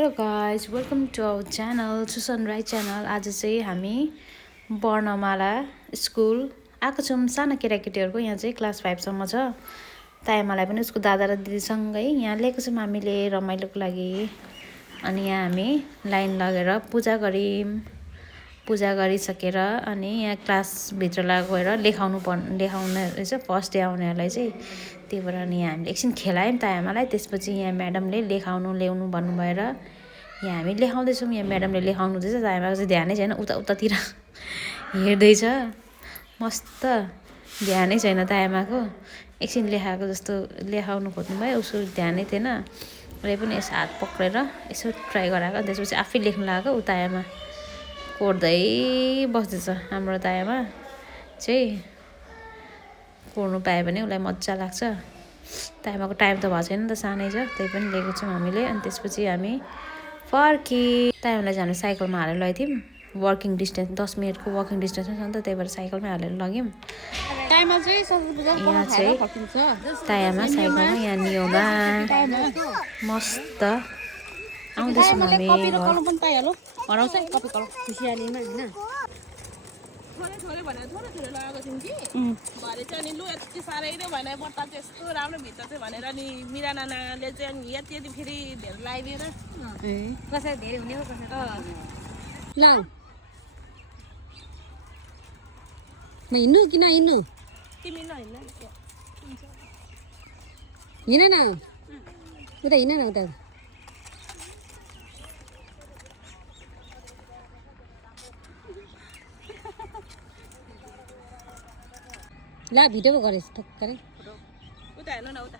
Hello guys welcome to our channel Susan Rai channel. आज चाहिँ हामी वर्णमाला स्कुल आएको छौँ। सानो केटाकेटीहरूको यहाँ चाहिँ क्लास 5 सम्म छ। तायामालाई पनि उसको दादा र दिदीसँगै यहाँ ल्याएको छौँ हामीले रमाइलोको लागि। अनि यहाँ हामी लाइन लगेर पूजा गऱ्यौँ। पूजा गरिसकेर अनि यहाँ क्लासभित्र गएर लेखाउने रहेछ फर्स्ट डे आउनेहरूलाई चाहिँ। त्यही भएर अनि यहाँ हामीले एकछिन खेलायौँ तायामालाई। त्यसपछि यहाँ म्याडमले ल्याउनु भन्नुभएर यहाँ हामी लेखाउँदैछौँ। यहाँ म्याडमले लेखाउनु हुँदैछ। तायामाको चाहिँ ध्यानै छैन, उतातिर हेर्दैछ। मस्त ध्यानै छैन तायामाको। एकछिन लेखाएको जस्तो लेखाउनु खोज्नुभयो, उसको ध्यानै थिएन। र पनि यसो हात पक्रेर यसो ट्राई गराएको। त्यसपछि आफै लेख्नु लगाएको। ऊ तायामा कोर्दै बस्दैछ। हाम्रो तायामा चाहिँ कोर्नु पायो भने उसलाई मजा लाग्छ। तायामाको टाइम त भएको छैन नि त, सानै छ। त्यही पनि लिएको छौँ हामीले। अनि त्यसपछि हामी तायामालाई चाहिँ हामीले साइकलमा हालेर लगेको थियौँ। वर्किङ डिस्टेन्स 10 मिनटको वर्किङ डिस्टेन्समा छ नि त, त्यही भएर साइकलमै हालेर लग्यौँ। यहाँ चाहिँ तायामा साइकलमा यहाँ नियोमा मस्त आउँदैछौँ हामी। थोरै भनेर थोरै लगाएको थियौँ कि भरे चाहिँ अनि लु यति साह्रै नै भनेर बट्टा चाहिँ यस्तो राम्रो भित्र चाहिँ भनेर अनि मिरा नानाले चाहिँ अनि यति फेरि धेरै लगाइदिएर कसै धेरै हुने हो कसै ल म हिँड्नु कि नहिँड्नु? तिमी नहिँड्न हिँड न उता हिँड न उता। ला भिडियो पो गरेछ ठक्करै। उता हेर्नु न उता